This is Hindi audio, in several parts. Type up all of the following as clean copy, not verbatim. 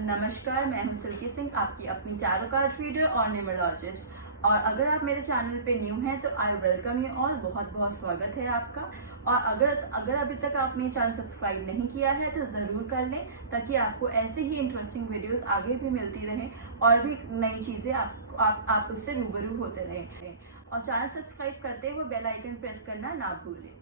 नमस्कार, मैं हूं सिल्की सिंह, आपकी अपनी टैरो कार्ड रीडर और न्यूमरोलॉजिस्ट। और अगर आप मेरे चैनल पे न्यू हैं तो आई वेलकम यू ऑल। बहुत बहुत स्वागत है आपका। और अगर अभी तक आपने चैनल सब्सक्राइब नहीं किया है तो ज़रूर कर लें, ताकि आपको ऐसे ही इंटरेस्टिंग वीडियोस आगे भी मिलती रहें और भी नई चीज़ें आप उससे रूबरू होते रहें। और चैनल सब्सक्राइब करते हुए बेल आइकन प्रेस करना ना भूलें।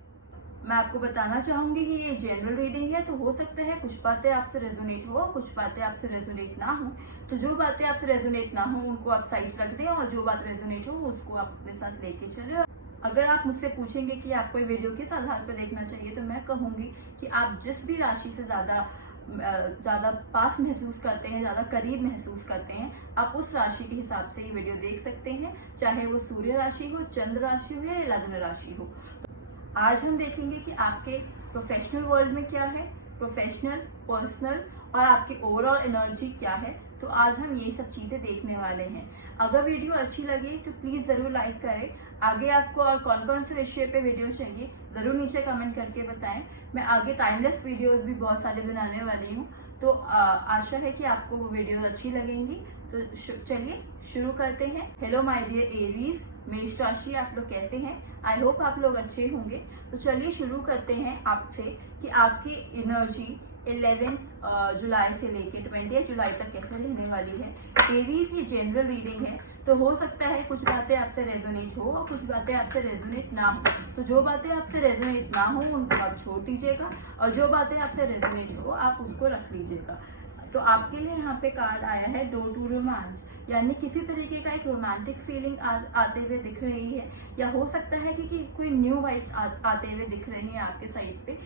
मैं आपको बताना चाहूंगी कि ये जनरल रीडिंग है, तो हो सकता है कुछ बातें आपसे रेजोनेट हो, कुछ बातें आपसे रेजोनेट ना हो। तो जो बातें आपसे रेजोनेट ना हो उनको आप साइड रख दें, और जो बात रेजोनेट हो उसको आप अपने साथ लेके चले। अगर आप मुझसे पूछेंगे कि आपको ये वीडियो किस आधार पर देखना चाहिए, तो मैं कहूंगी कि आप जिस भी राशि से ज़्यादा पास महसूस करते हैं, ज़्यादा करीब महसूस करते हैं, आप उस राशि के हिसाब से ये वीडियो देख सकते हैं, चाहे वो सूर्य राशि हो, चंद्र राशि हो या लग्न राशि हो। आज हम देखेंगे कि आपके प्रोफेशनल वर्ल्ड में क्या है, प्रोफेशनल, पर्सनल और आपकी ओवरऑल एनर्जी क्या है। तो आज हम ये सब चीज़ें देखने वाले हैं। अगर वीडियो अच्छी लगी तो प्लीज़ ज़रूर लाइक करें। आगे आपको और कौन कौन से विषय पे वीडियो चाहिए ज़रूर नीचे कमेंट करके बताएं। मैं आगे टाइमलेस वीडियोस भी बहुत सारे बनाने वाली हूँ, तो आशा है कि आपको वो वीडियोस अच्छी लगेंगी। तो चलिए शुरू करते हैं। हेलो माय डियर एरीज, मेष राशि, आप लोग कैसे हैं? आई होप आप लोग अच्छे होंगे। तो चलिए शुरू करते हैं आपसे कि आपकी एनर्जी 11 जुलाई से लेके 20 जुलाई तक कैसे रहने वाली है। एरीज ये जनरल रीडिंग है, तो हो सकता है कुछ बातें आपसे रेजोनेट हो और कुछ बातें आपसे रेजोनेट ना हो। तो जो बातें आपसे रेजोनेट ना हो उनको आप छोड़ दीजिएगा, और जो बातें आपसे रेजोनेट हो आप उनको रख लीजिएगा। तो आपके लिए यहाँ पे कार्ड आया है डोर टू रोमांस, यानी किसी तरीके का एक रोमांटिक फीलिंग आते हुए दिख रही है, या हो सकता है कि कोई न्यू वाइब्स आते हुए दिख रही हैं आपके साइड पे।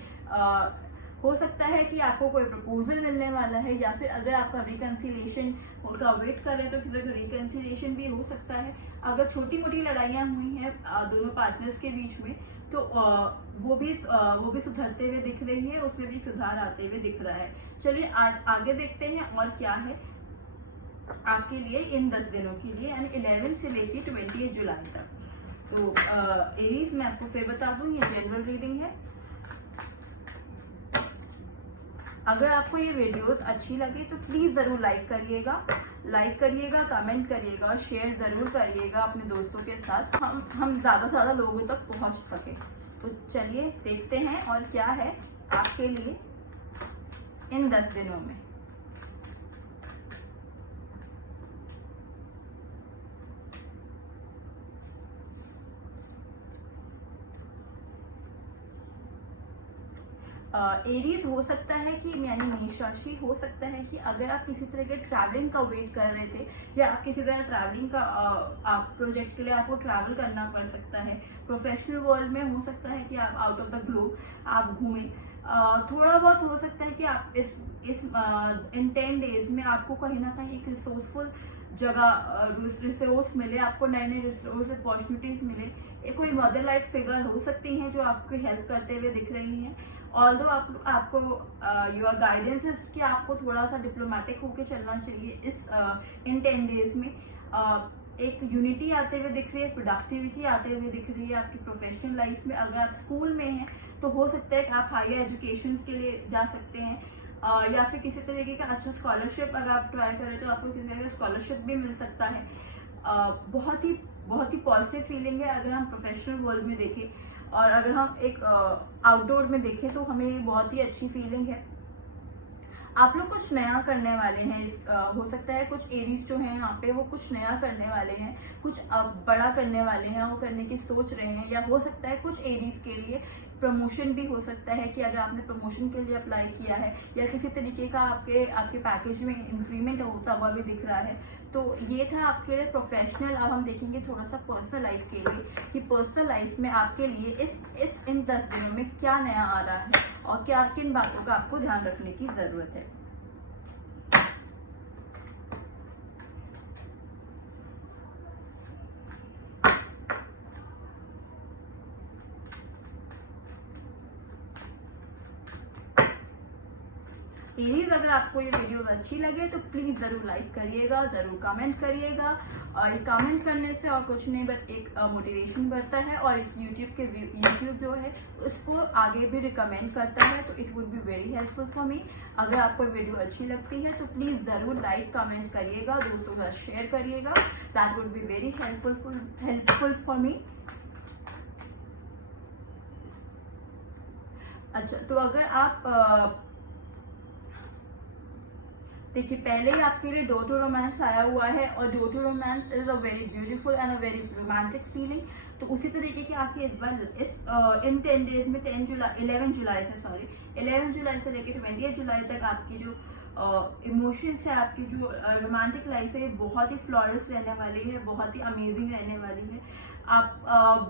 हो सकता है कि आपको कोई प्रपोजल मिलने वाला है, या फिर अगर आपका रिकंसिलिएशन का वेट कर रहे हैं तो किसी का रिकंसिलिएशन भी हो सकता है। अगर छोटी मोटी लड़ाइयाँ हुई हैं दोनों पार्टनर्स के बीच में, तो वो भी सुधरते हुए दिख रही है, उसमें भी सुधार आते हुए दिख रहा है। चलिए आगे देखते हैं और क्या है आपके लिए इन 10 दिनों के लिए, यानी 11 से लेके 20 जुलाई तक। तो एरीज, मैं आपको फिर बता दूं, ये जनरल रीडिंग है। अगर आपको ये वीडियोस अच्छी लगे तो प्लीज़ ज़रूर लाइक करिएगा, कमेंट करिएगा और शेयर ज़रूर करिएगा अपने दोस्तों के साथ, हम ज़्यादा से ज़्यादा लोगों तक पहुंच सके। तो चलिए देखते हैं और क्या है आपके लिए इन 10 दिनों में। एरीज हो सकता है कि, यानी मेष राशि, हो सकता है कि अगर आप किसी तरह के ट्रैवलिंग का वेट कर रहे थे, या आप किसी तरह ट्रैवलिंग का आप प्रोजेक्ट के लिए आपको ट्रैवल करना पड़ सकता है। प्रोफेशनल वर्ल्ड में हो सकता है कि आप आउट ऑफ द ग्लोब आप घूमें। थोड़ा बहुत हो सकता है कि आप इन 10 डेज में आपको कहीं ना कहीं एक रिसोर्सफुल जगह, रिसोर्स मिले, आपको नए नए रिसोर्स अपॉर्चुनिटीज मिले। कोई मदर लाइक फिगर हो सकती हैं जो आपको हेल्प करते हुए दिख रही हैं। ऑल्दो आपको योर गाइडेंस है कि आपको थोड़ा सा डिप्लोमेटिक होकर चलना चाहिए इन 10 डेज में। एक यूनिटी आते हुए दिख रही है, प्रोडक्टिविटी आते हुए दिख रही है आपकी प्रोफेशनल लाइफ में। अगर आप स्कूल में हैं तो हो सकता है कि आप हायर एजुकेशन के लिए जा सकते हैं, या फिर किसी तरीके का अच्छा स्कॉलरशिप अगर आप ट्राई करें तो आपको किसी तरह का स्कॉलरशिप भी मिल सकता है। बहुत ही पॉजिटिव फीलिंग है अगर हम प्रोफेशनल वर्ल्ड में देखें, और अगर हम एक आउटडोर में देखें तो हमें बहुत ही अच्छी फीलिंग है। आप लोग कुछ नया करने वाले हैं। हो सकता है कुछ एरीज जो हैं यहाँ पे वो कुछ नया करने वाले हैं, कुछ बड़ा करने वाले हैं, वो करने की सोच रहे हैं। या हो सकता है कुछ एरीज के लिए प्रमोशन भी हो सकता है कि अगर आपने प्रमोशन के लिए अप्लाई किया है, या किसी तरीके का आपके पैकेज में इंक्रीमेंट होता हुआ भी दिख रहा है। तो ये था आपके लिए प्रोफेशनल। अब हम देखेंगे थोड़ा सा पर्सनल लाइफ के लिए कि पर्सनल लाइफ में आपके लिए इन 10 दिनों में क्या नया आ रहा है और क्या किन बातों का आपको ध्यान रखने की जरूरत है। एरीज, अगर आपको ये वीडियो अच्छी लगे तो प्लीज़ ज़रूर लाइक करिएगा, ज़रूर कमेंट करिएगा। और कमेंट करने से और कुछ नहीं बट एक मोटिवेशन बढ़ता है और इस यूट्यूब जो है उसको आगे भी रिकमेंड करता है, तो it would be very helpful for मी। अगर आपको वीडियो अच्छी लगती है तो प्लीज़ ज़रूर लाइक कमेंट करिएगा, दोस्तों के साथ शेयर करिएगा, that would be very helpful for मी। अच्छा, तो अगर आप देखिए, पहले ही आपके लिए डोर टू रोमांस आया हुआ है और door to romance is a very beautiful and a very romantic feeling. तो उसी तरीके की आपकी इस बार इन 10 डेज में 11 जुलाई से लेकर 28 जुलाई तक आपकी जो इमोशंस है, आपकी जो रोमांटिक लाइफ है, बहुत ही फ्लॉरिश रहने वाली है, बहुत ही अमेजिंग रहने वाली है। आप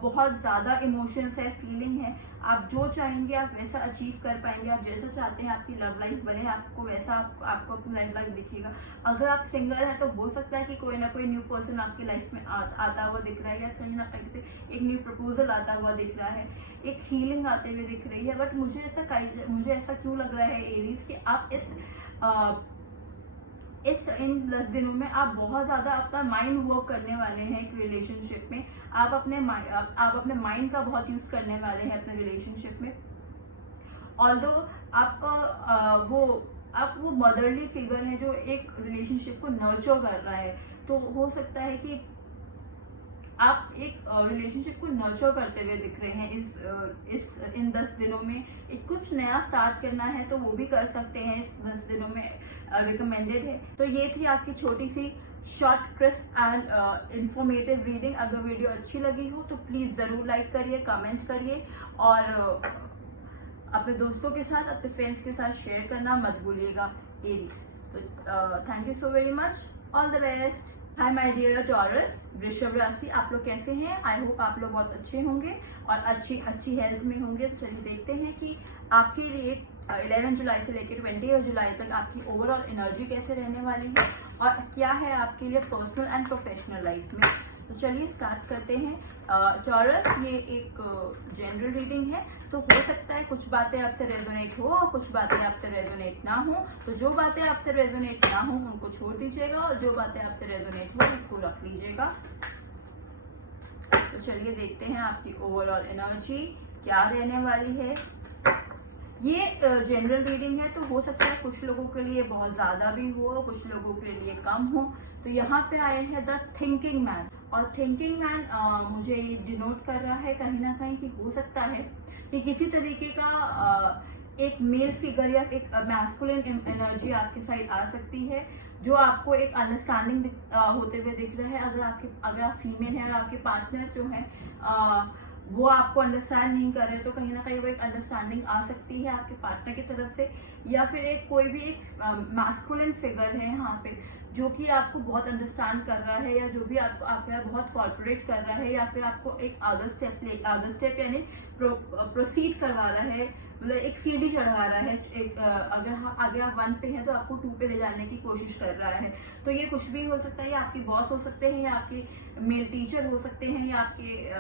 बहुत ज़्यादा इमोशंस है, फीलिंग है, आप जो चाहेंगे आप वैसा अचीव कर पाएंगे। आप जैसा चाहते हैं आपकी लव लाइफ बने, आपको वैसा आपको अपनी लव लाइफ दिखेगा। अगर आप सिंगल है तो हो सकता है कि कोई ना कोई न्यू पर्सन आपकी लाइफ में आता हुआ दिख रहा है, या कहीं ना कहीं से एक न्यू प्रपोजल आता हुआ दिख रहा है, एक हीलिंग आते हुए दिख रही है। बट मुझे ऐसा क्यों लग रहा है एरीज कि आप इन 10 दिनों में आप बहुत ज़्यादा अपना माइंड वर्क करने वाले हैं एक रिलेशनशिप में। आप अपने माइंड का बहुत यूज़ करने वाले हैं अपने रिलेशनशिप में। ऑल्दो आप वो मदरली फिगर है जो एक रिलेशनशिप को नर्चर कर रहा है, तो हो सकता है कि आप एक रिलेशनशिप को नर्चर करते हुए दिख रहे हैं इन 10 दिनों में। एक कुछ नया स्टार्ट करना है तो वो भी कर सकते हैं, इस 10 दिनों में रिकमेंडेड है। तो ये थी आपकी छोटी सी short, crisp and informative reading. अगर वीडियो अच्छी लगी हो तो प्लीज़ ज़रूर लाइक करिए, कमेंट करिए और अपने दोस्तों के साथ, अपने फ्रेंड्स के साथ शेयर करना मत भूलिएगा एरीज। तो thank you so very much, all the best. Hi my dear Taurus, वृषभ राशि, आप लोग कैसे हैं? आई होप आप लोग बहुत अच्छे होंगे और अच्छी हेल्थ में होंगे। तो चलिए देखते हैं कि आपके लिए 11 जुलाई से लेकर 28 जुलाई तक आपकी ओवरऑल एनर्जी कैसे रहने वाली है और क्या है आपके लिए पर्सनल एंड प्रोफेशनल लाइफ में। तो चलिए स्टार्ट करते हैं। टॉरस, ये एक जनरल रीडिंग है, तो हो सकता है कुछ बातें आपसे रेजोनेट हो और कुछ बातें आपसे रेजोनेट ना हो। तो जो बातें आपसे रेजोनेट ना हो उनको छोड़ दीजिएगा और जो बातें आपसे रेजोनेट हो उसको रख लीजिएगा। तो चलिए देखते हैं आपकी ओवरऑल एनर्जी क्या रहने वाली है। ये जनरल रीडिंग है, तो हो सकता है कुछ लोगों के लिए बहुत ज़्यादा भी हो, कुछ लोगों के लिए कम हो। तो यहाँ पे आए हैं द थिंकिंग मैन, और थिंकिंग मैन मुझे ये डिनोट कर रहा है कहीं ना कहीं कि हो सकता है कि किसी तरीके का एक मेल फिगर या एक मैस्कुलिन एनर्जी आपके साइड आ सकती है, जो आपको एक अंडरस्टैंडिंग होते हुए दिख रहा है। अगर आप फीमेल हैं और आपके पार्टनर जो हैं वो आपको अंडरस्टैंड नहीं कर रहे, तो कहीं ना कहीं वो एक अंडरस्टैंडिंग आ सकती है आपके पार्टनर की तरफ से, या फिर कोई भी एक मैस्कुलिन फिगर है यहाँ पे जो कि आपको बहुत अंडरस्टैंड कर रहा है, या जो भी आपके बहुत कॉर्पोरेट कर रहा है, या फिर आपको एक अदर स्टेप यानी प्रोसीड करवा रहा है, मतलब एक सीढ़ी चढ़वा रहा है। अगर आप 1 पे हैं तो आपको 2 पे ले जाने की कोशिश कर रहा है। तो ये कुछ भी हो सकता है, या आपकी बॉस हो सकते हैं, या आपके मेल टीचर हो सकते हैं, या आपके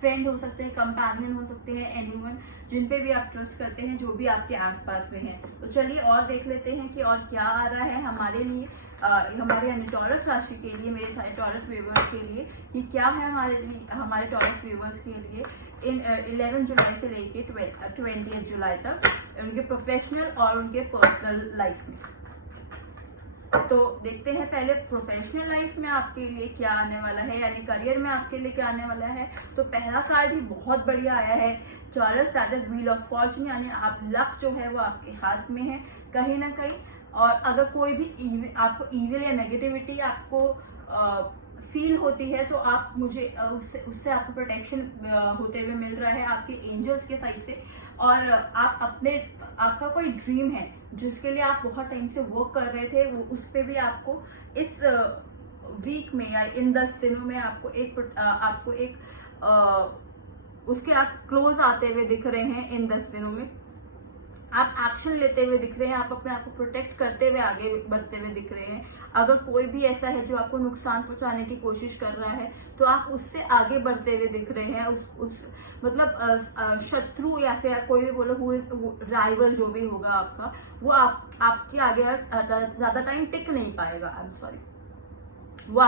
फ्रेंड हो सकते हैं, कंपेनियन हो सकते हैं, एनीवन जिन पे भी आप ट्रस्ट करते हैं, जो भी आपके आसपास में है। तो चलिए और देख लेते हैं कि और क्या आ रहा है हमारे लिए, हमारे यानी टॉरस राशि के लिए, मेरे सारे टॉरस व्यूअर्स के लिए कि क्या है हमारे टॉरस व्यूअर्स के लिए इन 11 जुलाई से लेके 28 जुलाई तक उनके प्रोफेशनल और उनके पर्सनल लाइफ में। तो देखते हैं पहले प्रोफेशनल लाइफ में आपके लिए क्या आने वाला है, यानी करियर में आपके लिए क्या आने वाला है। तो पहला कार्ड ही बहुत बढ़िया आया है, taurus, that is wheel of Fortune, यानी आप लक जो है वो आपके हाथ में है कहीं ना कहीं। और अगर कोई भी आपको ईविल या नेगेटिविटी आपको फील होती है तो आप मुझे उससे आपको प्रोटेक्शन होते हुए मिल रहा है आपके एंजल्स के साइड से। और आपका कोई ड्रीम है जिसके लिए आप बहुत टाइम से वर्क कर रहे थे, वो उस पर भी आपको इस वीक में या इन 10 दिनों में आपको एक उसके आप क्लोज आते हुए दिख रहे हैं इन 10 दिनों में। आप एक्शन लेते हुए दिख रहे हैं, आप अपने आप को प्रोटेक्ट करते हुए आगे बढ़ते हुए दिख रहे हैं। अगर कोई भी ऐसा है जो आपको नुकसान पहुंचाने की कोशिश कर रहा है तो आप उससे आगे बढ़ते हुए दिख रहे हैं। उस मतलब शत्रु या फिर कोई भी बोलो राइवल जो भी होगा आपका, वो आपके आगे ज्यादा टाइम टिक नहीं पाएगा। आई एम सॉरी, वो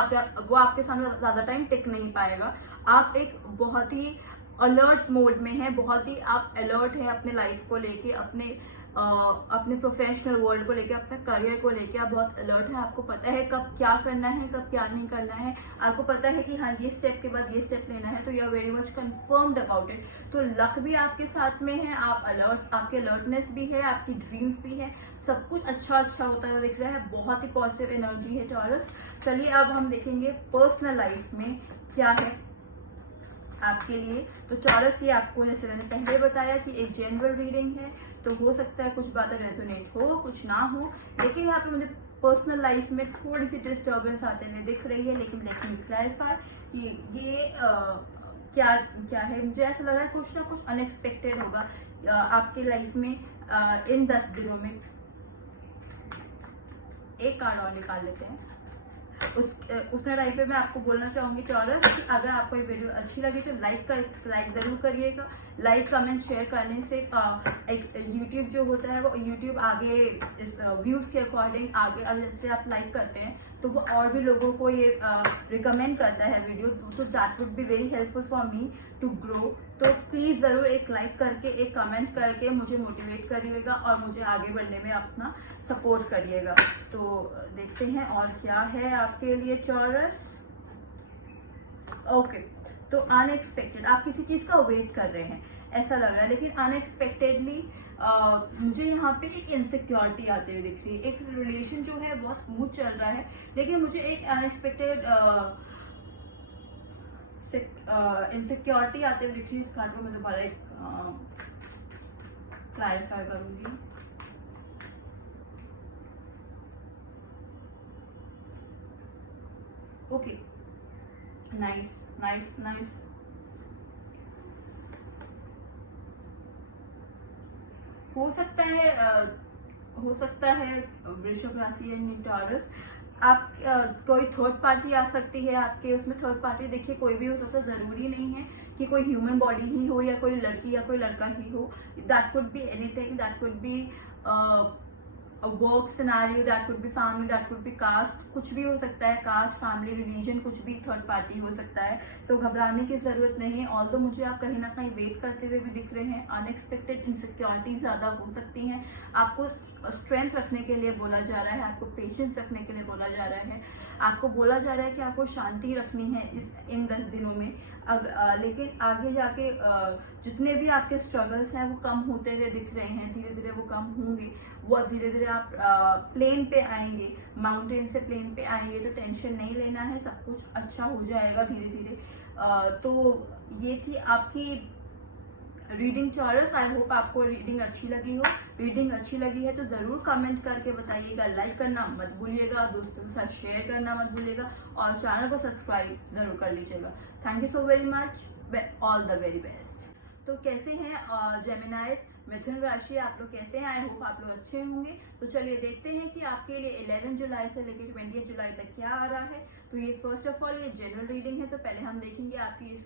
आपके सामने ज्यादा टाइम टिक नहीं पाएगा। आप एक बहुत ही अलर्ट मोड में है, बहुत ही आप अलर्ट हैं अपने लाइफ को लेके, अपने प्रोफेशनल वर्ल्ड को लेके, अपने करियर को लेके आप बहुत अलर्ट हैं। आपको पता है कब क्या करना है, कब क्या नहीं करना है। आपको पता है कि हाँ ये स्टेप के बाद ये स्टेप लेना है, तो you are very much confirmed about it. तो लक भी आपके साथ में है, आपके अलर्टनेस भी है, आपकी ड्रीम्स भी है, सब कुछ अच्छा होता हुआ दिख रहा है। बहुत ही पॉजिटिव एनर्जी है टॉरस। चलिए अब हम देखेंगे पर्सनल लाइफ में क्या है आपके लिए। तो टॉरस, ये आपको जैसे मैंने पहले बताया कि एक जनरल रीडिंग है, तो हो सकता है कुछ बातें रेजोनेट हो, कुछ ना हो, लेकिन यहाँ पे मुझे पर्सनल लाइफ में थोड़ी सी डिस्टर्बेंस आते हुए दिख रही है। लेकिन लेट मी क्लैरिफाई कि ये क्या है। मुझे ऐसा लग रहा है कुछ ना कुछ अनएक्सपेक्टेड होगा आपके लाइफ में इन 10 दिनों में। एक कार्ड और निकाल लेते हैं। उस टाइम पे मैं आपको बोलना चाहूंगी टॉरस कि अगर आपको ये वीडियो अच्छी लगी तो लाइक जरूर करिएगा। लाइक कमेंट शेयर करने से यूट्यूब जो होता है वो यूट्यूब आगे इस व्यूज के अकॉर्डिंग आगे जैसे आप लाइक करते हैं तो वो और भी लोगों को ये रिकमेंड करता है वीडियो, तो that would be very helpful for me to grow. तो प्लीज जरूर एक लाइक करके, एक कमेंट करके मुझे मोटिवेट करिएगा और मुझे आगे बढ़ने में अपना सपोर्ट करिएगा। तो देखते हैं और क्या है आपके लिए टॉरस। ओके, तो अनएक्सपेक्टेड आप किसी चीज का वेट कर रहे हैं ऐसा लग रहा है, लेकिन अनएक्सपेक्टेडली मुझे यहाँ पे एक इनसिक्योरिटी आते हुए दिख रही है। एक रिलेशन जो है बहुत स्मूथ चल रहा है, लेकिन मुझे एक अनएक्सपेक्टेड इनसिक्योरिटी आते हुए दिख रही है। इस कार्ड को मैं दोबारा एक क्लैरिफाई करूंगी। Okay, nice nice nice. हो सकता है वृषभ राशि यानी टॉरस, आप कोई थर्ड पार्टी आ सकती है आपके उसमें। थर्ड पार्टी देखिए कोई भी हो सकता है, जरूरी नहीं है कि कोई ह्यूमन बॉडी ही हो या कोई लड़की या कोई लड़का ही हो। That could be anything, that could be work scenario, that could be family, that could be caste, कुछ भी हो सकता है। कास्ट, फैमिली, रिलीजन, कुछ भी थर्ड पार्टी हो सकता है। तो घबराने की जरूरत नहीं है। ऑल्दो मुझे आप कहीं ना कहीं वेट करते हुए भी दिख रहे हैं। अनएक्सपेक्टेड इनसिक्योरिटी ज्यादा हो सकती हैं। आपको स्ट्रेंथ रखने के लिए बोला जा रहा है, आपको पेशेंस रखने के लिए बोला जा रहा है, आपको बोला जा रहा है कि आपको शांति रखनी है इन 10 दिनों में। लेकिन आगे जाके जितने भी आपके स्ट्रगल्स हैं वो कम होते हुए दिख रहे हैं, धीरे धीरे वो कम होंगे। वो धीरे धीरे आप प्लेन पे आएंगे, माउंटेन से प्लेन पे आएंगे। तो टेंशन नहीं लेना है, सब कुछ अच्छा हो जाएगा धीरे धीरे। तो ये थी आपकी रीडिंग टॉरस। आई होप आपको रीडिंग अच्छी लगी हो। रीडिंग अच्छी लगी है तो जरूर कमेंट करके बताइएगा, लाइक करना मत भूलिएगा, दोस्तों के साथ शेयर करना मत भूलिएगा और चैनल को सब्सक्राइब जरूर कर लीजिएगा। Thank you so very much, all the very best. तो कैसे हैं जेमिनाइज, मिथुन राशि, आप लोग कैसे हैं? आई होप आप लोग अच्छे होंगे। तो चलिए देखते हैं कि आपके लिए 11 जुलाई से लेकर 20 जुलाई तक क्या आ रहा है। तो ये फर्स्ट ऑफ ऑल ये जनरल रीडिंग है, तो पहले हम देखेंगे आपकी इस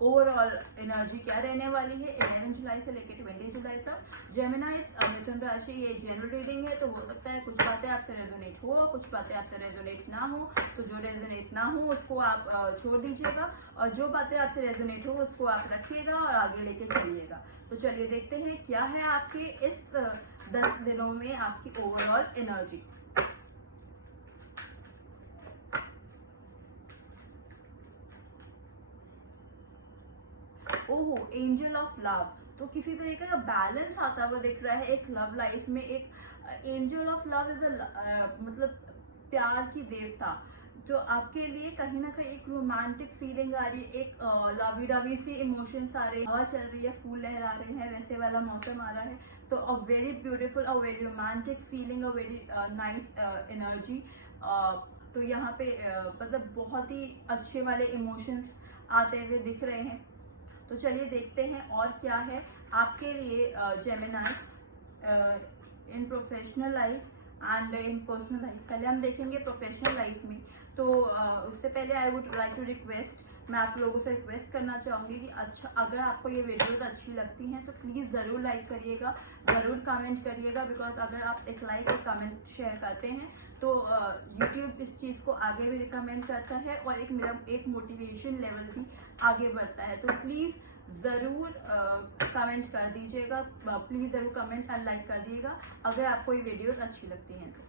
ओवरऑल एनर्जी क्या रहने वाली है 11 जुलाई से लेकर 20 जुलाई तक। जेमिनाइज, मिथुन राशि, ये जनरल रीडिंग है, तो हो सकता है कुछ बातें आपसे रेजोनेट हो, कुछ बातें आपसे रेजोनेट ना हो। तो जो रेजोनेट ना हो उसको आप छोड़ दीजिएगा और जो बातें आपसे रेजोनेट हो उसको आप रखिएगा और आगे लेके चलिएगा। तो चलिए देखते हैं क्या है आपके इस 10 दिनों में आपकी ओवरऑल एनर्जी। ओहो, एंजल ऑफ लव। तो किसी तरीके का बैलेंस आता हुआ दिख रहा है एक लव लाइफ में। एक एंजल ऑफ लव इज मतलब प्यार की देवता। तो आपके लिए कहीं ना कहीं एक रोमांटिक फीलिंग आ रही है, एक लवी डवी सी इमोशंस आ रहे हैं, हवा चल रही है, फूल लहरा रहे हैं, वैसे वाला मौसम आ रहा है। तो अ very beautiful, a very romantic feeling, a very nice energy. तो यहाँ पे मतलब बहुत ही अच्छे वाले इमोशंस आते हुए दिख रहे हैं। तो चलिए देखते हैं और क्या है आपके लिए Gemini. In professional life and in personal life. पहले हम देखेंगे प्रोफेशनल लाइफ में। तो उससे पहले I would like to request, मैं आप लोगों से रिक्वेस्ट करना चाहूँगी कि अच्छा, अगर आपको ये वीडियोस अच्छी लगती हैं तो प्लीज़ ज़रूर लाइक करिएगा, ज़रूर कमेंट करिएगा, बिकॉज अगर आप एक लाइक और कमेंट शेयर करते हैं तो यूट्यूब इस चीज़ को आगे भी रिकमेंड करता है और मेरा एक मोटिवेशन लेवल भी आगे बढ़ता है। तो प्लीज़ ज़रूर कमेंट कर दीजिएगा, प्लीज़ ज़रूर कमेंट एंड लाइक कर दीजिएगा अगर आपको ये वीडियोस अच्छी लगती हैं तो।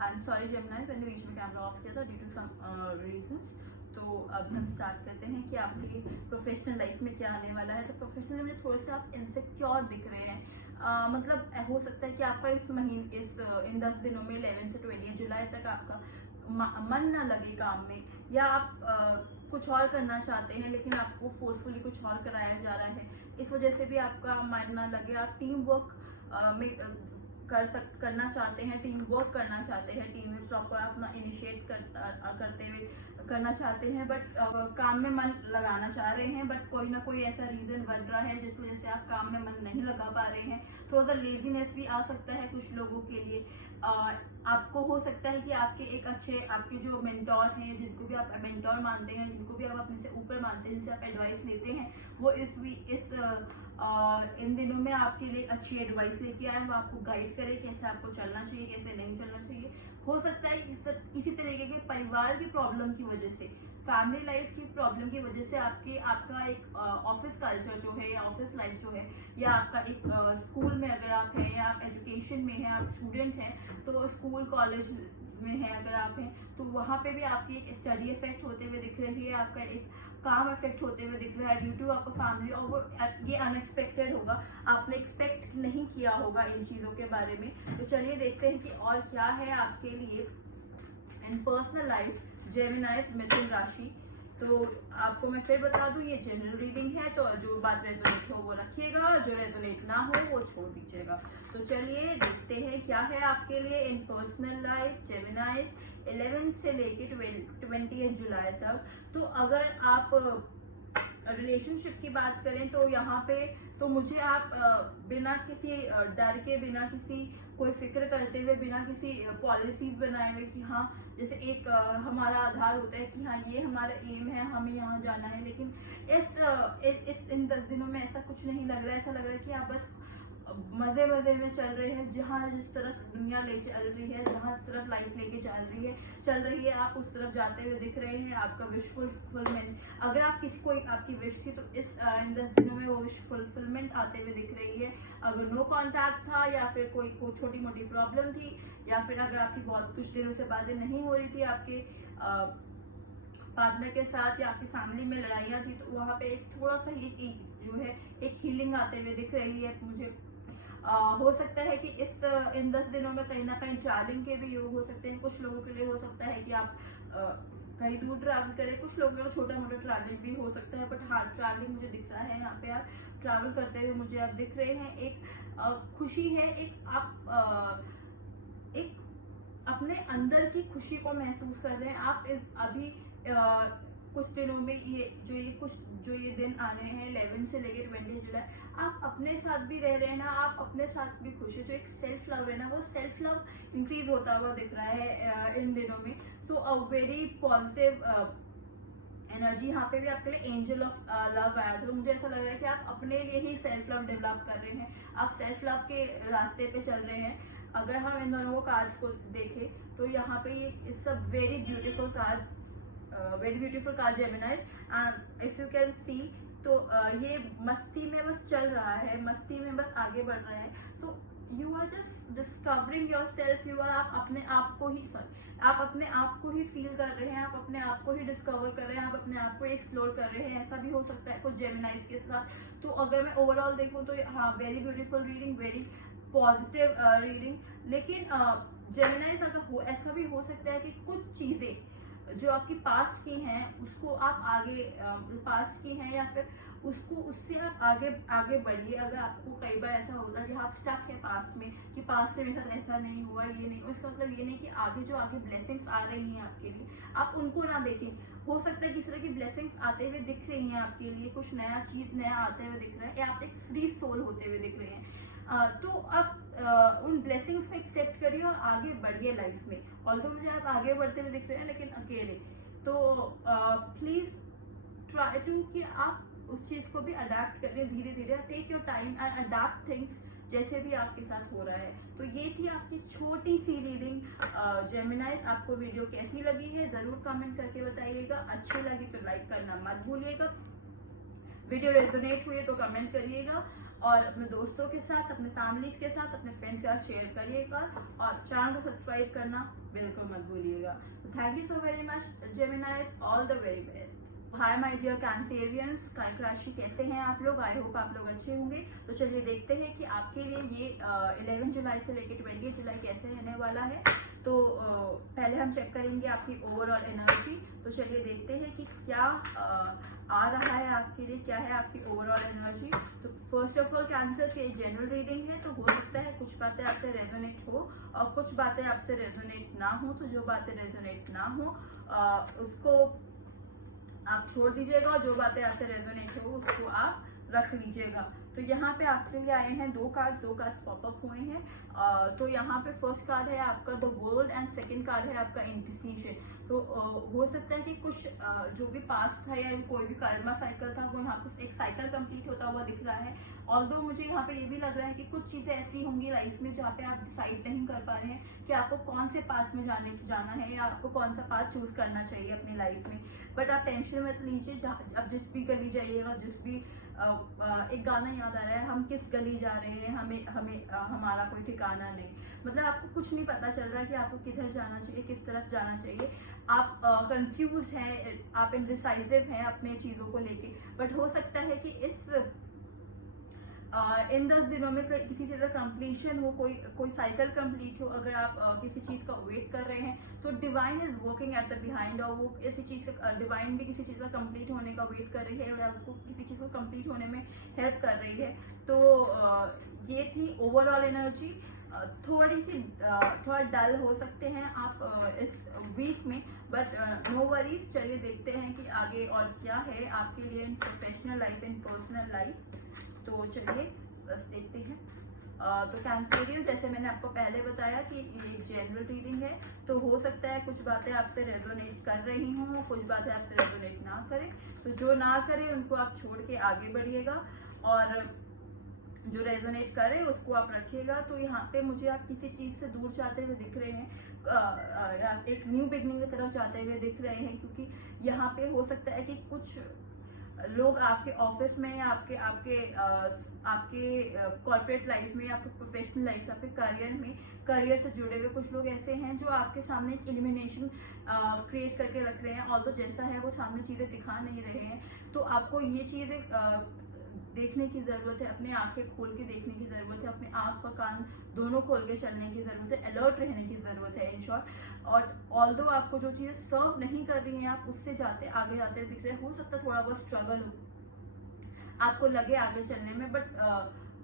आई एम सॉरी जेमिनी, मैंने बीच में कैमरा ऑफ किया था ड्यू टू सम रीजंस। तो अब हम स्टार्ट करते हैं कि आपकी प्रोफेशनल लाइफ में क्या आने वाला है। तो प्रोफेशनल में थोड़े से आप इनसिक्योर दिख रहे हैं, मतलब हो सकता है कि आपका इस महीने इन 10 दिनों में 11 से 20 जुलाई तक आपका मन ना लगे काम में, या आप कुछ और करना चाहते हैं लेकिन आपको फोर्सफुली कुछ और कराया जा रहा है, इस वजह से भी आपका मन ना लगे। आप टीम वर्क में करना चाहते हैं, टीम वर्क करना चाहते हैं, टीम में प्रॉपर अपना इनिशिएट करते हुए करना चाहते हैं, बट काम में मन लगाना चाह रहे हैं, बट कोई ना कोई ऐसा रीज़न बन रहा है जिस वजह से आप काम में मन नहीं लगा पा रहे हैं। थोड़ा सा लेजीनेस भी आ सकता है कुछ लोगों के लिए। आपको हो सकता है कि आपके एक अच्छे आपके जो मेंटोर हैं, जिनको भी आप मेंटोर मानते हैं, जिनको भी आप अपने से ऊपर मानते हैं, जिनसे आप एडवाइस लेते हैं, वो इन दिनों में आपके लिए अच्छी एडवाइस लेके आए, वो आपको गाइड करे कैसे आपको चलना चाहिए, कैसे नहीं चलना चाहिए। हो सकता है किसी तरीके के परिवार की प्रॉब्लम की वजह से, फैमिली लाइफ की प्रॉब्लम की वजह से आपका एक ऑफिस कल्चर जो है या ऑफिस लाइफ जो है, या आपका एक स्कूल में अगर आप हैं या आप एजुकेशन में हैं, आप स्टूडेंट हैं, तो स्कूल कॉलेज में हैं अगर आप हैं, तो वहाँ पे भी आपकी एक स्टडी इफेक्ट होते हुए दिख रही है, आपका एक काम इफेक्ट होते हुए दिख रहा है ड्यू टू आपका फैमिली, और वो ये अनएक्सपेक्टेड होगा, आपने एक्सपेक्ट नहीं किया होगा इन चीज़ों के बारे में। तो चलिए देखते हैं कि और क्या है आपके लिए इन पर्सनल लाइफ जेमिनी मिथुन राशि। तो आपको मैं फिर बता दूं, ये जनरल रीडिंग है, तो जो बात रेजोनेट हो वो रखिएगा, जो रेजोनेट ना हो वो छोड़ दीजिएगा। तो चलिए देखते हैं क्या है आपके लिए इन पर्सनल लाइफ जेमिनी 11 से लेके 20 जुलाई तक। तो अगर आप रिलेशनशिप की बात करें तो यहाँ पे तो मुझे आप बिना किसी डर के, बिना किसी कोई फिक्र करते हुए, बिना किसी पॉलिसीज बनाए हुए कि हाँ, जैसे एक हमारा आधार होता है कि हाँ ये हमारा एम है, हमें यहाँ जाना है, लेकिन इन 10 दिनों में ऐसा कुछ नहीं लग रहा है। ऐसा लग रहा है कि आप बस मजे मजे में चल रहे हैं, जहाँ जिस तरफ दुनिया ले चल रही है, जहाँ जिस तरफ लाइफ लेके चल रही है आप उस तरफ जाते हुए दिख रहे हैं। आपका विश फुलफिलमेंट, अगर आप कोई आपकी विश थी तो इन 10 दिनों में वो विश फुलफिलमेंट आते हुए दिख रही है। अगर नो कॉन्टैक्ट था या फिर कोई छोटी मोटी प्रॉब्लम थी, या फिर अगर आपकी बहुत कुछ दिनों से बातें नहीं हो रही थी आपके पार्टनर के साथ, या आपकी फैमिली में लड़ाइयाँ थी, तो वहाँ पे एक थोड़ा सा जो है एक हीलिंग आते हुए दिख रही है मुझे। हो सकता है कि इन 10 दिनों में कहीं ना कहीं ट्रैवलिंग के भी योग हो सकते हैं। कुछ लोगों के लिए हो सकता है कि आप कहीं दूर ट्रैवल करें, कुछ लोगों के लिए छोटा मोटा ट्रैवलिंग भी हो सकता है, बट हाँ ट्रैवलिंग मुझे दिख रहा है यहाँ पे। आप ट्रैवल करते हुए मुझे आप दिख रहे हैं, एक खुशी है, एक अपने अंदर की खुशी को महसूस कर रहे हैं आप। अभी कुछ दिनों में ये दिन आने हैं 11 से लेकर 20 जुलाई, आप अपने साथ भी रह रहे हैं ना, आप अपने साथ भी खुश है। जो एक सेल्फ लव है ना, वो सेल्फ लव इंक्रीज होता हुआ दिख रहा है इन दिनों में। तो वेरी पॉजिटिव एनर्जी यहाँ पे भी आपके लिए एंजल ऑफ लव आया। तो मुझे ऐसा लग रहा है कि आप अपने लिए ही सेल्फ लव डेवलप कर रहे हैं, आप सेल्फ लव के रास्ते पे चल रहे हैं। अगर हम इन दोनों कार्ड्स को देखें तो यहाँ पे ये it's a very beautiful card Gemini. And if you can see, तो ये मस्ती में बस चल रहा है, मस्ती में बस आगे बढ़ रहा है। तो you are just discovering yourself, आप अपने आप को ही फील कर रहे हैं, आप अपने आप को ही डिस्कवर कर रहे हैं, आप अपने आप को एक्सप्लोर कर रहे हैं। ऐसा भी हो सकता है कुछ जेमिनीज के साथ। तो अगर मैं ओवरऑल देखूँ तो हाँ, very beautiful reading, very positive reading. लेकिन जेमिनीज अगर ऐसा भी हो सकता है कि कुछ चीज़ें जो आपकी पास्ट की हैं उसको आप आगे पास्ट की हैं, या फिर उसको उससे आप आगे आगे बढ़िए। अगर आपको कई बार ऐसा होता है कि आप स्टक है पास्ट में, कि पास्ट से मेरे साथ ऐसा नहीं हुआ, ये नहीं, इसका मतलब ये नहीं कि आगे जो आगे ब्लेसिंग्स आ रही हैं आपके लिए आप उनको ना देखें। हो सकता है किसी तरह की ब्लेसिंग्स आते हुए दिख रही हैं आपके लिए, कुछ नया चीज नया आते हुए दिख रहा है, या आप एक फ्री सोल होते हुए दिख रहे हैं, तो आप उन ब्लेसिंग्स को एक्सेप्ट करिए और आगे बढ़िए लाइफ में। ऑल्दो मुझे आप आगे बढ़ते हुए दिख रहे हैं लेकिन अकेले, तो प्लीज ट्राई टू कि आप उस चीज को भी अडेप्ट करिए धीरे धीरे। Take your time and adapt things जैसे भी आपके साथ हो रहा है। तो ये थी आपकी छोटी सी रीडिंग जेमिनाइज। आपको वीडियो कैसी लगी है जरूर कमेंट करके बताइएगा। अच्छी लगी तो लाइक करना मत भूलिएगा। वीडियो रेजोनेट हुई तो कमेंट करिएगा, और अपने दोस्तों के साथ, अपने फैमिलीज के साथ, अपने फ्रेंड्स के साथ शेयर करिएगा, और चैनल को सब्सक्राइब करना बिल्कुल मत भूलिएगा। Thank you so very much Geminis, all the very best. Hi my dear Cancerians, कर्क राशि कैसे हैं आप लोग? आई होप आप लोग अच्छे होंगे। तो चलिए देखते हैं कि आपके लिए ये 11 जुलाई से लेकर 20 जुलाई कैसे रहने वाला है। तो पहले हम चेक करेंगे आपकी ओवरऑल एनर्जी। तो चलिए देखते हैं कि क्या आ रहा है आपके लिए, क्या है आपकी ओवरऑल एनर्जी। तो फर्स्ट ऑफ ऑल कैंसर की जनरल रीडिंग है, तो हो सकता है कुछ बातें आपसे रेजोनेट हो और कुछ बातें आपसे रेजोनेट ना हो। तो जो बातें रेजोनेट ना हो उसको आप छोड़ दीजिएगा, और जो बातें आपसे रेजोनेट हो उसको आप रख लीजिएगा। तो यहाँ पे आपके लिए आए हैं दो कार्ड पॉपअप हुए हैं। तो यहाँ पे फर्स्ट कार्ड है आपका the world and second card है आपका इंडिसीजन। तो हो सकता है कि कुछ जो भी पास्ट था या कोई भी कर्मा साइकिल था वो यहाँ पे एक साइकिल कंप्लीट होता हुआ दिख रहा है। ऑल्दो मुझे यहाँ पे ये भी लग रहा है कि कुछ चीजें ऐसी होंगी लाइफ में जहाँ पे आप डिसाइड नहीं कर पा रहे हैं कि आपको कौन से पाथ में जाना है, या आपको कौन सा पाथ चूज करना चाहिए अपनी लाइफ में। बट आप टेंशन मत लीजिए, आप जिस भी गली जाइएगा, जिस भी एक गाना याद आ रहा है, हम किस गली जा रहे हैं, हमें हमारा कोई ठिकाना नहीं। मतलब आपको कुछ नहीं पता चल रहा है कि आपको किधर जाना चाहिए, किस तरफ जाना चाहिए। आप कंफ्यूज हैं, आप इनडिसाइसिव हैं अपने चीजों को लेके। बट हो सकता है कि इन 10 दिनों में किसी चीज का कंप्लीशन हो, कोई साइकिल कंप्लीट हो। अगर आप किसी चीज का वेट कर रहे हैं तो divine is working at the behind, और वो ऐसी चीज डिवाइन भी किसी चीज का कंप्लीट होने का वेट कर रही है, और आपको किसी चीज को कंप्लीट होने में हेल्प कर रही है। तो ये थी ओवरऑल एनर्जी। थोड़ा डल हो सकते हैं आप इस वीक में, बट नो वरीज। चलिए देखते हैं कि आगे और क्या है आपके लिए इन प्रोफेशनल लाइफ, इन पर्सनल लाइफ। तो चलिए बस देखते हैं। तो कैंसेरियन, जैसे मैंने आपको पहले बताया कि ये जनरल रीडिंग है, तो हो सकता है कुछ बातें आपसे रेजोनेट कर रही हों, कुछ बातें आपसे रेजोनेट ना करें। तो जो ना करे उनको आप छोड़ के आगे बढ़िएगा, और जो रेजोनेट करे उसको आप रखिएगा। तो यहाँ पे मुझे आप किसी चीज से दूर जाते हुए दिख रहे हैं, एक न्यू बिगनिंग की तरफ जाते हुए दिख रहे हैं, क्योंकि यहाँ पे हो सकता है कि कुछ लोग आपके ऑफिस में, या आपके कॉर्पोरेट लाइफ में, आपके प्रोफेशनल लाइफ, आपके करियर से जुड़े हुए कुछ लोग ऐसे हैं जो आपके सामने एक एलिमिनेशन क्रिएट करके रख रहे हैं। और तो जैसा है वो सामने चीजें दिखा नहीं रहे हैं। तो आपको ये चीजें देखने की जरूरत है, अपनी आंखें खोल के देखने की जरूरत है, अपने आंख और कान दोनों खोल के चलने की जरूरत है, अलर्ट रहने की जरूरत है इन शॉर्ट। और ऑल्दो आपको जो चीजें सर्व नहीं कर रही हैं, आप उससे आगे जाते दिख रहे हैं। हो सकता है थोड़ा बहुत स्ट्रगल हो, आपको लगे आगे चलने में, बट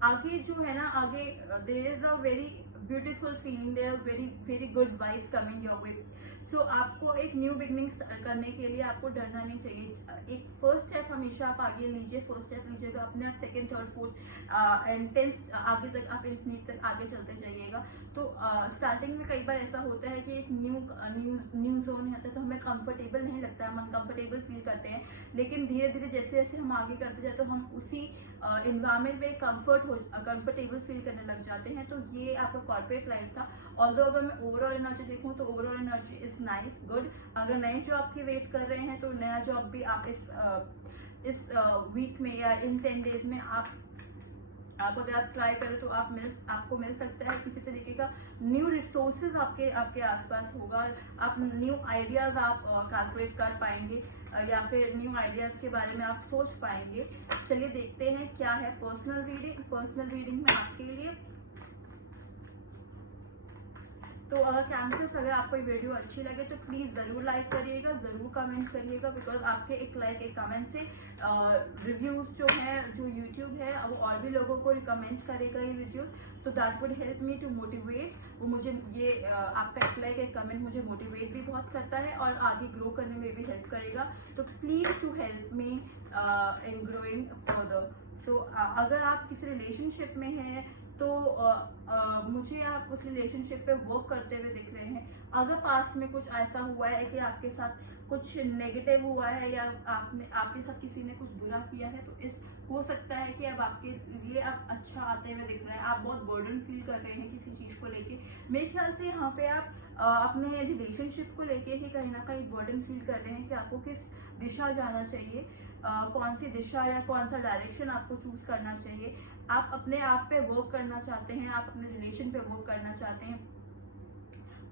आगे जो है ना, आगे there is a very beautiful feeling, there are very very good vibes coming your way. So आपको एक न्यू बिगनिंग करने के लिए आपको डरना नहीं चाहिए। एक फर्स्ट स्टेप हमेशा आप आगे लीजिए, फर्स्ट स्टेप लीजिएगा, अपने आप सेकंड, थर्ड, फोर्थ एंड 10 आगे तक आप इन्फिनिट तक आगे चलते जाइएगा। तो स्टार्टिंग में कई बार ऐसा होता है कि एक न्यू जोन आता है तो हमें कंफर्टेबल नहीं लगता, हम अनकंफर्टेबल फील करते हैं। लेकिन धीरे धीरे जैसे जैसे हम आगे करते जाते हैं तो हम उसी इन्वायरमेंट में कंफर्टेबल फील करने लग जाते हैं। तो ये आपका कॉर्पोरेट लाइफ था। ऑल्दो अगर मैं ओवरऑल एनर्जी देखूं तो overall energy is nice, good. अगर नए जॉब की वेट कर रहे हैं तो नया जॉब भी आप इस वीक में या इन 10 डेज में आप अगर आप ट्राई करें तो आपको मिल सकता है। किसी तरीके का न्यू रिसोर्सेज आपके आसपास होगा, आप न्यू आइडियाज आप कैलकुलेट कर पाएंगे, या फिर न्यू आइडियाज के बारे में आप सोच पाएंगे। चलिए देखते हैं क्या है पर्सनल रीडिंग में आपके लिए। तो अगर कैंसर्स, अगर आपको ये वीडियो अच्छी लगे तो प्लीज़ ज़रूर लाइक करिएगा, ज़रूर कमेंट करिएगा, बिकॉज आपके एक लाइक एक कमेंट से रिव्यूज़ जो है, जो यूट्यूब है वो और भी लोगों को रिकमेंड करेगा ये वीडियो, तो that would help me to motivate. वो मुझे ये आपका एक लाइक एक कमेंट मुझे मोटिवेट भी बहुत करता है और आगे ग्रो करने में भी हेल्प करेगा। तो please to help me in growing further. So अगर आप किसी रिलेशनशिप में हैं तो मुझे आप उस रिलेशनशिप पे वर्क करते हुए दिख रहे हैं। अगर पास्ट में कुछ ऐसा हुआ है कि आपके साथ कुछ नेगेटिव हुआ है या आपके साथ किसी ने कुछ बुरा किया है, तो इस हो सकता है कि अब आपके लिए आप अच्छा आते हुए दिख रहे हैं, आप बहुत बर्डन फील कर रहे हैं किसी चीज़ को लेके। मेरे ख्याल से यहाँ पे आप अपने रिलेशनशिप को लेके ही कहीं ना कहीं बर्डन फील कर रहे हैं कि आपको किस दिशा जाना चाहिए, कौन सी दिशा या कौन सा डायरेक्शन आपको चूज करना चाहिए। आप अपने आप पे वर्क करना चाहते हैं, आप अपने रिलेशन पे वर्क करना चाहते हैं,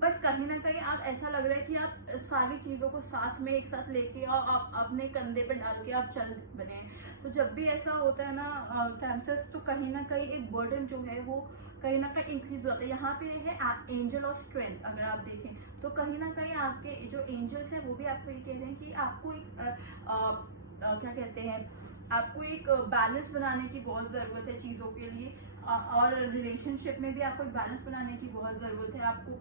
बट कहीं ना कहीं आप ऐसा लग रहा है कि आप सारी चीज़ों को साथ में एक साथ लेके और आप अपने कंधे पे डाल के आप चल बने हैं। तो जब भी ऐसा होता है ना कैंसर्स, तो कहीं ना कहीं एक बर्डन जो है वो कहीं ना कहीं इंक्रीज होता है। यहाँ पे है एंजल ऑफ स्ट्रेंथ, अगर आप देखें तो कहीं ना कहीं आपके जो एंजल्स हैं वो भी आपको ये कह रहे हैं कि आपको एक क्या कहते हैं, आपको एक बैलेंस बनाने की बहुत ज़रूरत है चीज़ों के लिए, और रिलेशनशिप में भी आपको एक बैलेंस बनाने की बहुत ज़रूरत है। आपको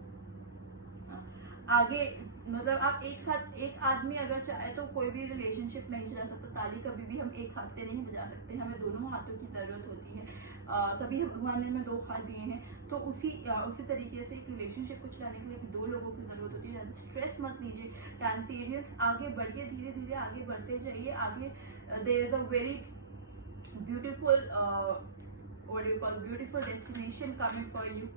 आगे मतलब आप एक साथ, एक आदमी अगर चाहे तो कोई भी रिलेशनशिप नहीं चला सकता। ताली कभी भी हम एक हाथ से नहीं बजा सकते, हमें दोनों हाथों की ज़रूरत होती है। तभी भगवान ने हमें दो हाथ दिए हैं, तो उसी तरीके से एक रिलेशनशिप को चलाने के लिए भी दो लोगों की ज़रूरत होती है। स्ट्रेस मत लीजिए कैंसेरियस, आगे बढ़िए, धीरे धीरे आगे बढ़ते जाइए। आगे there is a very beautiful beautiful destination coming for you.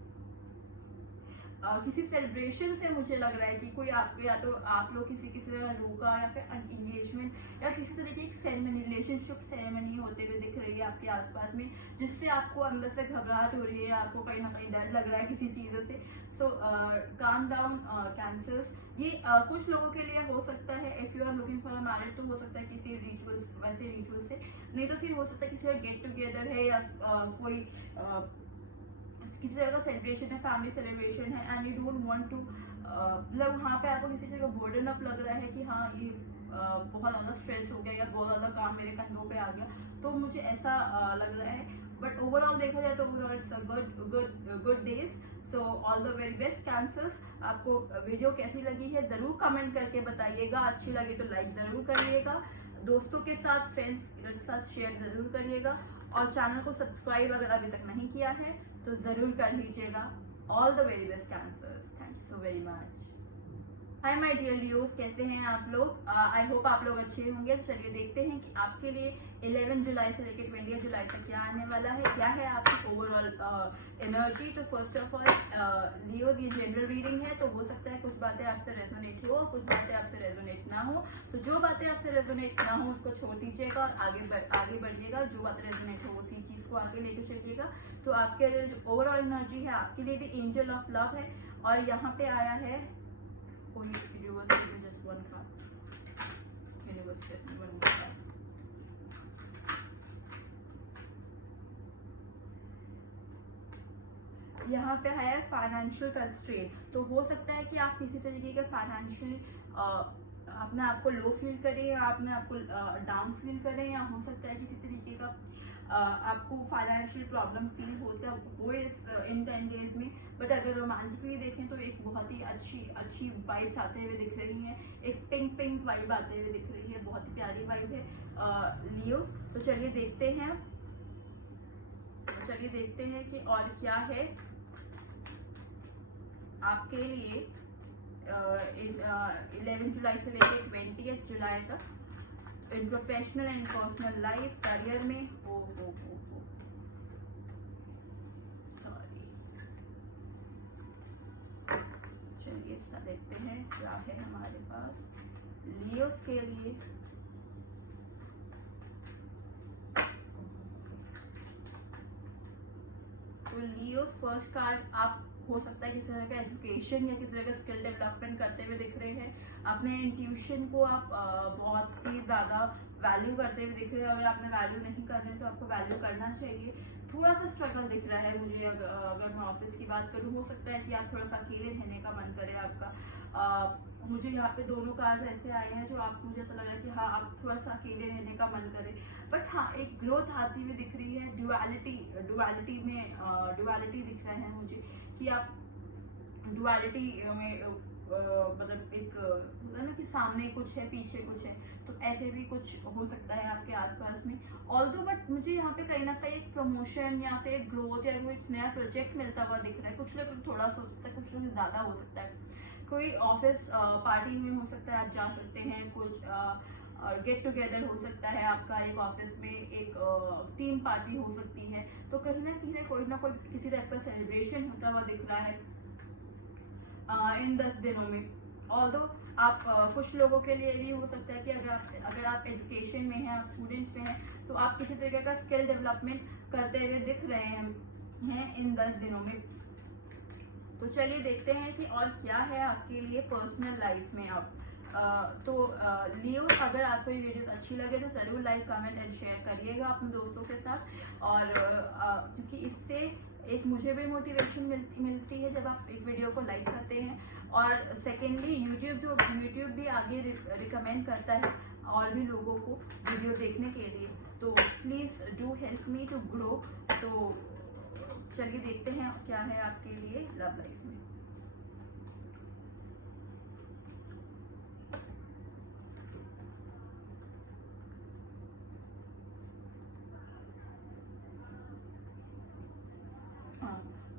किसी सेलिब्रेशन से मुझे लग रहा है कि कोई आपको, या तो आप लोग किसी तरह रोका या फिर एंगेजमेंट या किसी तरह की एक सेरेमनी, रिलेशनशिप सेरेमनी होते हुए दिख रही है आपके आसपास में, जिससे आपको अंदर से घबराहट हो रही है, आपको कहीं ना कहीं डर लग रहा है किसी चीज़ों से। सो काम डाउन कैंसर्स। ये कुछ लोगों के लिए हो सकता है, if you are looking for a marriage, तो हो सकता है किसी रिचुअल्स, वैसे रिचुअल से, नहीं तो फिर हो सकता है किसी का गेट टुगेदर है या कोई किसी तरह का सेलिब्रेशन है, फैमिली सेलिब्रेशन है, and you don't want to, मतलब वहाँ पे आपको किसी तरह का बर्डन अप लग रहा है कि हाँ ये बहुत ज़्यादा स्ट्रेस हो गया या बहुत ज़्यादा काम मेरे कंधों पे आ गया, तो मुझे ऐसा लग रहा है। बट ओवरऑल देखा जाए तो overall it's a good days. So all the very best cancers. आपको वीडियो कैसी लगी है ज़रूर कमेंट करके बताइएगा, अच्छी लगी तो लाइक ज़रूर करिएगा, दोस्तों के साथ, फ्रेंड्स के साथ शेयर ज़रूर करिएगा, और चैनल को सब्सक्राइब अगर अभी तक नहीं किया है तो ज़रूर कर लीजिएगा। All the very best Cancers, thank you so very much. Hi my dear Leos, कैसे हैं आप लोग? आई होप आप लोग अच्छे होंगे। तो चलिए देखते हैं कि आपके लिए 11 जुलाई से लेकर 20 जुलाई तक क्या आने वाला है, क्या है आपकी ओवरऑल एनर्जी। तो फर्स्ट ऑफ ऑल लियोस, ये जनरल रीडिंग है, तो हो सकता है कुछ बातें आपसे रेजोनेट हो, कुछ बातें आपसे रेजोनेट ना हो। तो जो बातें आपसे रेजोनेट ना हो उसको छोड़ दीजिएगा और आगे बढ़िएगा। जो बातें रेजोनेट हो उसी चीज़ को आगे लेके चलिएगा। तो आपके लिए जो ओवरऑल एनर्जी है, आपके लिए भी एंजल ऑफ लव है, और यहाँ पे आया है just one card. Universe, just one card. यहाँ पे है फाइनेंशियल कंस्ट्रेंट। तो हो सकता है कि आप किसी तरीके का फाइनेंशियल अपने आप को लो फील करें या अपने आप को डाउन फील करें, या हो सकता है किसी तरीके का आपको फाइनेंशियल प्रॉब्लम फील होता हो इन 10 डेज में। बट अगर रोमांटिकली देखें तो एक बहुत ही अच्छी वाइब्स आते हुए दिख रही हैं, एक पिंक वाइब आते हुए दिख रही है, बहुत ही प्यारी वाइब है लियोस। तो चलिए देखते हैं कि और क्या है आपके लिए 11 जुलाई से लेकर 20 जुलाई तक, in professional and personal life, career में। सॉरी, चलिए इसका देखते हैं क्या है हमारे पास लियोस के लिए। तो लियोस फर्स्ट कार्ड, आप हो सकता है किसी तरह का एजुकेशन या किसी तरह का स्किल डेवलपमेंट करते हुए दिख रहे हैं। अपने इंट्यूशन को आप बहुत ही ज़्यादा वैल्यू करते हुए दिख रहे हैं। अगर आपने वैल्यू नहीं कर रहे हैं तो आपको वैल्यू करना चाहिए। थोड़ा सा स्ट्रगल दिख रहा है मुझे। अगर मैं ऑफिस की बात करूँ, हो सकता है कि आप थोड़ा सा अकेले रहने का मन करे आपका। मुझे यहाँ पे दोनों कार्ड ऐसे आए हैं जो आपको, मुझे ऐसा लग रहा है कि हाँ आप थोड़ा सा अकेले रहने का मन करे। बट हाँ, एक ग्रोथ आती हुई दिख रही है। ड्युअलिटी दिख रहा है मुझे कि आप ड्युअलिटी में मतलब एक होता है ना कि सामने कुछ है पीछे कुछ है, तो ऐसे भी कुछ हो सकता है आपके आसपास में। ऑल्दो बट मुझे यहाँ पे कहीं ना कहीं एक प्रमोशन या फिर ग्रोथ या कोई नया प्रोजेक्ट मिलता हुआ दिख रहा है। कुछ लोग थोड़ा सा हो सकता है, कुछ लोग ज़्यादा हो सकता है। कोई ऑफिस पार्टी में हो सकता है, आप जा सकते हैं। कुछ गेट टुगेदर हो सकता है आपका एक ऑफिस में, एक टीम पार्टी हो सकती है। तो कहीं ना कोई किसी टाइप का सेलिब्रेशन होता हुआ दिख रहा है इन 10 दिनों में। ऑल्दो आप कुछ लोगों के लिए भी हो सकता है कि अगर आप एजुकेशन में हैं, आप स्टूडेंट्स में हैं, तो आप किसी तरीके का स्किल डेवलपमेंट करते हुए दिख रहे हैं इन 10 दिनों में। तो चलिए देखते हैं कि और क्या है आपके लिए पर्सनल लाइफ में अब। लियो, अगर आपको ये वीडियो अच्छी लगे तो ज़रूर लाइक, कमेंट एंड शेयर करिएगा अपने दोस्तों के साथ। और क्योंकि इससे एक मुझे भी मोटिवेशन मिलती है जब आप एक वीडियो को लाइक करते हैं। और सेकेंडली यूट्यूब भी आगे रिकमेंड करता है और भी लोगों को वीडियो देखने के लिए। तो please do help me to grow. तो चलिए देखते हैं क्या है आपके लिए लव लाइफ में।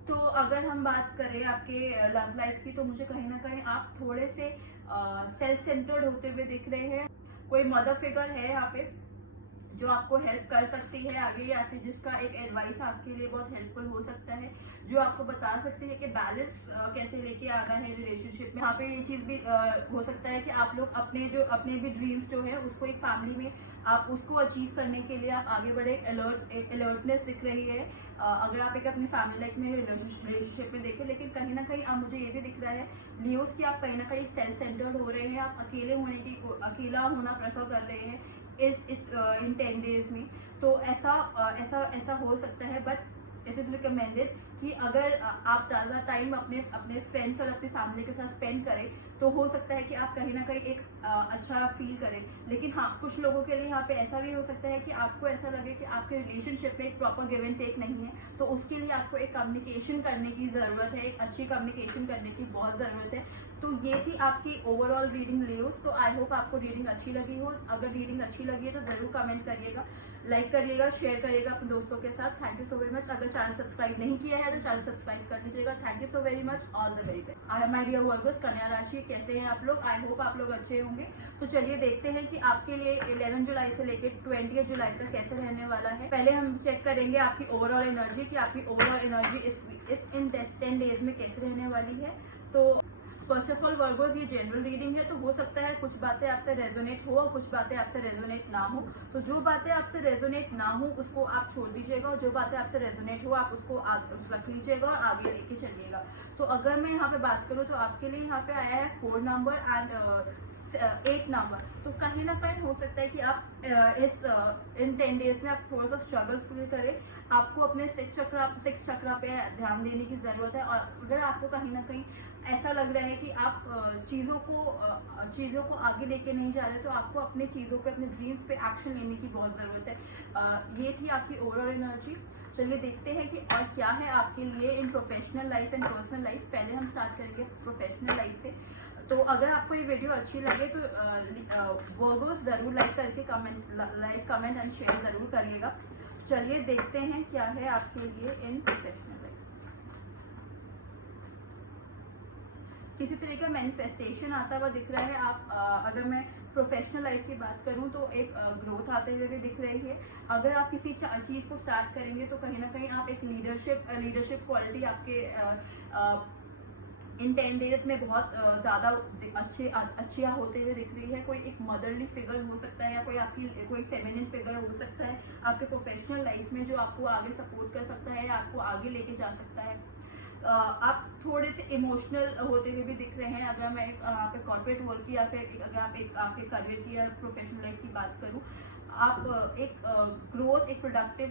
तो अगर हम बात करें आपके लव लाइफ की, तो मुझे कहीं ना कहीं आप थोड़े से सेल्फ सेंटर्ड होते हुए दिख रहे हैं। कोई मदर फिगर है यहाँ पे जो आपको हेल्प कर सकती है आगे, या फिर जिसका एक एडवाइस आपके लिए बहुत हेल्पफुल हो सकता है, जो आपको बता सकती है कि बैलेंस कैसे लेके आना है रिलेशनशिप में। यहाँ पे ये चीज़ भी हो सकता है कि आप लोग अपने भी ड्रीम्स जो है उसको एक फैमिली में आप उसको अचीव करने के लिए आप आगे बढ़े। अलर्टनेस दिख रही है अगर आप एक अपनी फैमिली लाइफ में रिलेशनशिप में देखें। लेकिन कहीं ना कहीं अब मुझे ये भी दिख रहा है लियोस कि आप कहीं ना कहीं सेल्फ सेंटर्ड हो रहे हैं। आप अकेला होना प्रेफर कर रहे हैं इन 10 डेज में। तो ऐसा हो सकता है। बट इट इज़ रिकमेंडेड कि अगर आप ज़्यादा टाइम अपने फ्रेंड्स और अपनी फैमिली के साथ स्पेंड करें तो हो सकता है कि आप कहीं ना कहीं एक अच्छा फील करें। लेकिन हाँ, कुछ लोगों के लिए यहाँ पे ऐसा भी हो सकता है कि आपको ऐसा लगे कि आपके रिलेशनशिप में एक प्रॉपर गिव एंड टेक नहीं है। तो उसके लिए आपको एक कम्युनिकेशन करने की ज़रूरत है, एक अच्छी कम्युनिकेशन करने की बहुत ज़रूरत है। तो ये थी आपकी ओवरऑल रीडिंग लियोस। तो आई होप आपको रीडिंग अच्छी लगी हो। अगर रीडिंग अच्छी लगी है तो ज़रूर कमेंट करिएगा, लाइक करिएगा, शेयर करिएगा अपने दोस्तों के साथ। Thank you so very much. अगर चैनल सब्सक्राइब नहीं किया है तो चैनल सब्सक्राइब कर लीजिएगा। Thank you so very much. All the very best. I am my dear Virgos, कन्या राशि, कैसे हैं आप लोग? आई होप आप लोग अच्छे होंगे। तो चलिए देखते हैं कि आपके लिए 11 जुलाई से लेकर 20 जुलाई तक कैसे रहने वाला है। पहले हम चेक करेंगे आपकी ओवरऑल एनर्जी कि आपकी ओवरऑल एनर्जी इन 10 डेज में कैसे रहने वाली है। तो फर्स्ट ऑफ ऑल वर्गोज, ये जनरल रीडिंग है, तो हो सकता है कुछ बातें आपसे रेजोनेट हो और कुछ बातें आपसे रेजोनेट ना हो। तो जो बातें आपसे रेजोनेट ना हो उसको आप छोड़ दीजिएगा, और जो बातें आपसे रेजोनेट हो आप उसको रख लीजिएगा और आगे लेके चलिएगा। तो अगर मैं यहाँ पे बात करूँ तो आपके लिए यहाँ पे आया है 4 नंबर एंड 8 नंबर। तो कहीं ना कहीं हो सकता है कि आप इन 10 डेज में आप थोड़ा सा स्ट्रगल फील करें। आपको अपने 6 चक्रा पे ध्यान देने की ज़रूरत है। और अगर आपको कहीं ना कहीं ऐसा लग रहा है कि आप चीज़ों को आगे लेके नहीं जा रहे, तो आपको अपने चीज़ों पे, अपने ड्रीम्स पे एक्शन लेने की बहुत ज़रूरत है। ये थी आपकी ओवरऑल एनर्जी। चलिए देखते हैं कि और क्या है आपके लिए इन professional life and personal life. पहले हम स्टार्ट करेंगे प्रोफेशनल लाइफ से। तो अगर आपको ये वीडियो अच्छी लगे तो वर्गोस ज़रूर लाइक करके कमेंट एंड शेयर ज़रूर करिएगा। चलिए देखते हैं क्या है आपके लिए इन प्रोफेशनल लाइफ। किसी तरह का मैनिफेस्टेशन आता हुआ दिख रहा है। आप अगर मैं प्रोफेशनल लाइफ की बात करूं तो एक ग्रोथ आते हुए भी दिख रही है। अगर आप किसी चीज़ को स्टार्ट करेंगे तो कहीं ना कहीं आप एक लीडरशिप क्वालिटी आपके इन 10 डेज में बहुत ज़्यादा अच्छियाँ होते हुए दिख रही है। कोई एक मदरली फिगर हो सकता है, या कोई फेमिनिन फिगर हो सकता है आपके प्रोफेशनल लाइफ में, जो आपको आगे सपोर्ट कर सकता है या आपको आगे लेके जा सकता है। आप थोड़े से इमोशनल होते हुए भी दिख रहे हैं। अगर मैं आपके कॉर्पोरेट वर्क की या फिर अगर आप एक आपके करियर की या प्रोफेशनल लाइफ की बात करूं, आप एक ग्रोथ, एक प्रोडक्टिव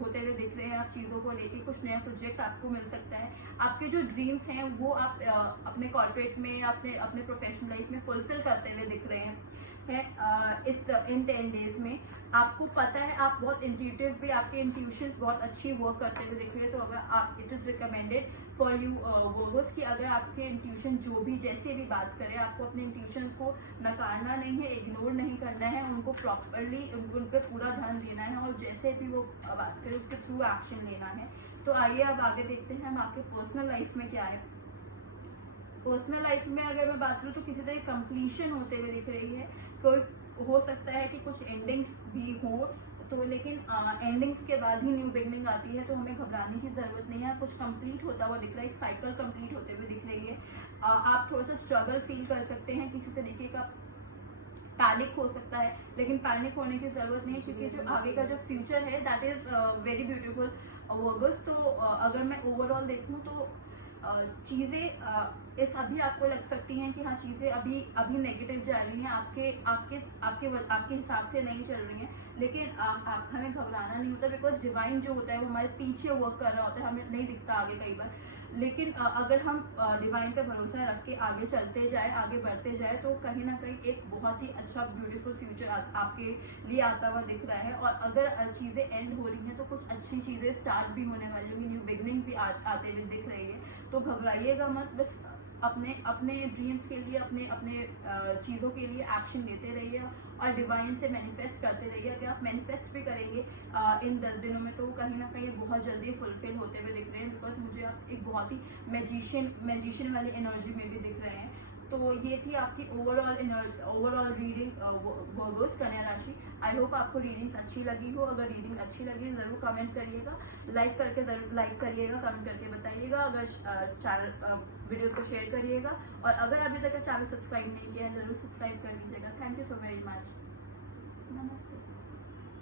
होते हुए दिख रहे हैं। आप चीज़ों को लेके कुछ नया प्रोजेक्ट आपको मिल सकता है। आपके जो ड्रीम्स हैं वो आप अपने कॉर्पोरेट में, अपने अपने प्रोफेशनल लाइफ में फुलफिल करते हुए दिख रहे हैं। इस इन 10 डेज में आपको पता है, आप बहुत इंट्यूटिव भी, आपके इंट्यूशंस बहुत अच्छी वर्क करते हुए दिख रहे हैं। तो अगर आप, it is recommended for you workers कि अगर आपके इंट्यूशन जो भी जैसे भी बात करें, आपको अपने इंट्यूशन को नकारना नहीं है, इग्नोर नहीं करना है, उनको प्रॉपरली उन पर पूरा ध्यान देना है और जैसे भी वो बात करें उसके थ्रू एक्शन लेना है। तो आइए अब आगे देखते हैं हम आपके पर्सनल लाइफ में क्या है। पर्सनल लाइफ में अगर मैं बात करूँ तो किसी तरह कंप्लीशन होते हुए दिख रही है। कोई हो सकता है कि कुछ एंडिंग्स भी हो, तो लेकिन एंडिंग्स के बाद ही न्यू बिगनिंग आती है, तो हमें घबराने की ज़रूरत नहीं है। कुछ कंप्लीट होता हुआ दिख रहा है, एक साइकिल कंप्लीट होते हुए दिख रही है। आप थोड़ा सा स्ट्रगल फील कर सकते हैं, किसी तरीके का पैनिक हो सकता है, लेकिन पैनिक होने की ज़रूरत नहीं है क्योंकि जो आगे का जो फ्यूचर है दैट इज़ वेरी ब्यूटीफुल वर्गस। तो अगर मैं ओवरऑल देखूँ तो चीज़ें इस अभी आपको लग सकती हैं कि हाँ चीज़ें अभी अभी नेगेटिव जा रही हैं, आपके आपके आपके आपके हिसाब से नहीं चल रही हैं, लेकिन हमें घबराना नहीं होता बिकॉज डिवाइन जो होता है वो हमारे पीछे वर्क कर रहा होता है, हमें नहीं दिखता आगे कई बार। लेकिन अगर हम डिवाइन पे भरोसा रख के आगे चलते जाए, आगे बढ़ते जाए, तो कहीं ना कहीं एक बहुत ही अच्छा ब्यूटीफुल फ्यूचर आपके लिए आता हुआ दिख रहा है। और अगर चीज़ें एंड हो रही हैं तो कुछ अच्छी चीज़ें स्टार्ट भी होने वाली होंगी, न्यू बिगनिंग भी आते हुए दिख रही है। तो घबराइएगा मत, बस अपने अपने ड्रीम्स के लिए, अपने अपने चीज़ों के लिए एक्शन लेते रहिए और डिवाइन से मैनिफेस्ट करते रहिए। अगर आप मैनिफेस्ट भी करेंगे इन 10 दिनों में तो कहीं ना कहीं बहुत जल्दी फुलफिल होते हुए दिख रहे हैं, बिकॉज मुझे आप एक बहुत ही मैजिशियन वाली एनर्जी में भी दिख रहे हैं। तो ये थी आपकी ओवरऑल रीडिंग वर्गोस, कन्या राशि। आई होप आपको रीडिंग्स अच्छी लगी हो। अगर रीडिंग अच्छी लगी तो ज़रूर कमेंट करिएगा, लाइक करके ज़रूर लाइक करिएगा, कमेंट करके बताइएगा। अगर चैनल वीडियोस को शेयर करिएगा और अगर अभी तक चैनल सब्सक्राइब नहीं किया है ज़रूर सब्सक्राइब कर लीजिएगा। Thank you so very much. नमस्ते।